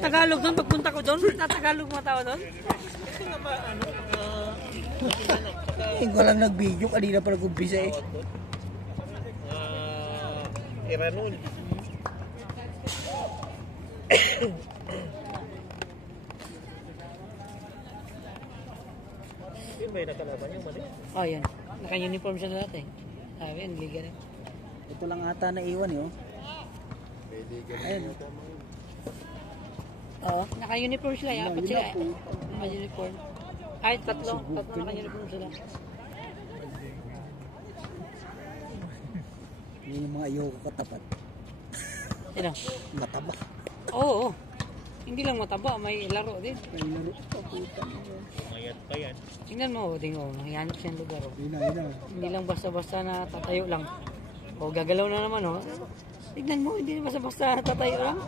Tagalog doon. Pagpunta ko doon, Tagalog mga tao doon. Hindi ko lang nag-video. Kanina pa nag-umpisa eh. Iranul. Yun ba yung nakalaban yung mali? Oh, yan. Naka-uniform siya lahat eh. Sabi, ang liga na. Ito lang ata na iwan eh. Ayun. Oo, naka-uniform sila. Apat sila eh. Naka-uniform. Ay, tatlo naka-uniform sila. Yung mga ayoko katapat. Sino? Mataba. Oo. Hindi lang mataba, may laro din. May laro pa puta. Mayat pa yan. Tingnan mo, mahihanap siyang lugar. Oh. Yun. Hindi lang basta-basta na tatayo lang. O gagalaw na naman, oh. Tingnan mo, hindi basta-basta tatayo lang.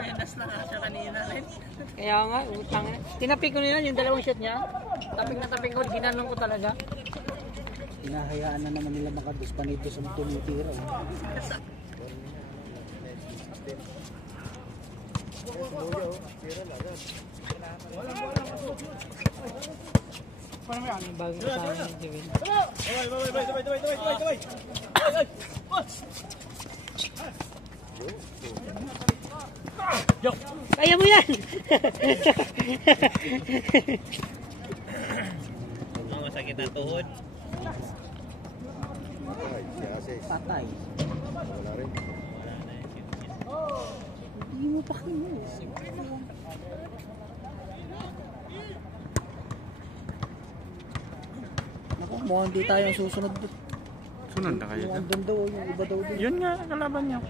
Menas na nga siya kanina rin. Kaya nga, utang na. Tinapik ko nila yung dalawang shot niya. Tapik ko, ginanong ko talaga. Hinahayaan na naman nila makabus pa nito sa tumitira. Parang may bagong kasama ni Jewel. Kaya mo yan! Masakit na tuhod. Patay. Wala rin. Hindi mo pa kayo. Naku, mukhang di tayo ang susunod. Sunod na kayo. Mukhang doon daw, yung iba daw doon. Yun nga, kalaban niya.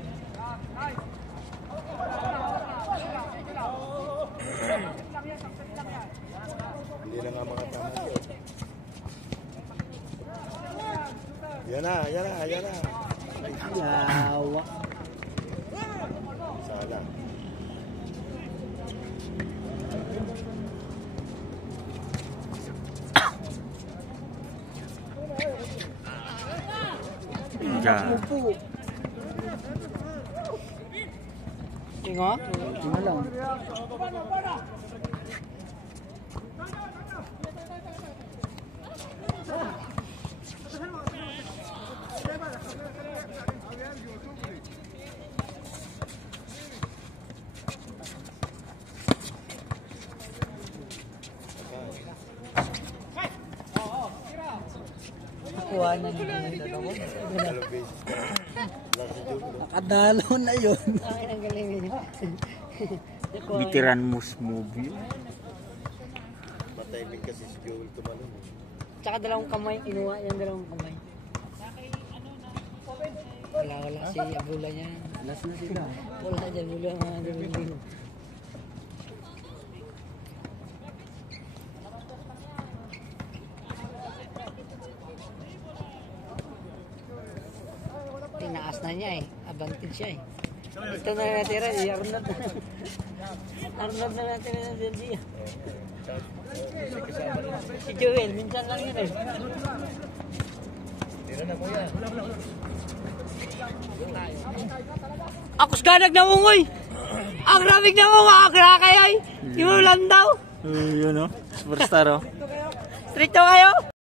Hindi na nga makatama yun. Yan na. Yawa. Sala. Ja. Tingo? Tingnan lang. Nakuha na nila yung dalawa. Nakadalo na yun. Ay, ang galing yun. Veteran Moose movie. Mataymin kasi si Joel tumalon. Tsaka dalawang kamay, inuha yung dalawang kamay. Wala si Abula niya. Last na sila. Wala si Abula mga gawin. Tinaas na niya eh. Advantage siya eh. Ito na natira, si Arnold. Arnold na natira na din siya. Si Joel, minsan lang yun eh. Tira na kuya. Akus ganag na ungoy! Ang ramig na ungoy! Ang rakayay! Yung landaw! Yun o, superstar o. Stricto kayo!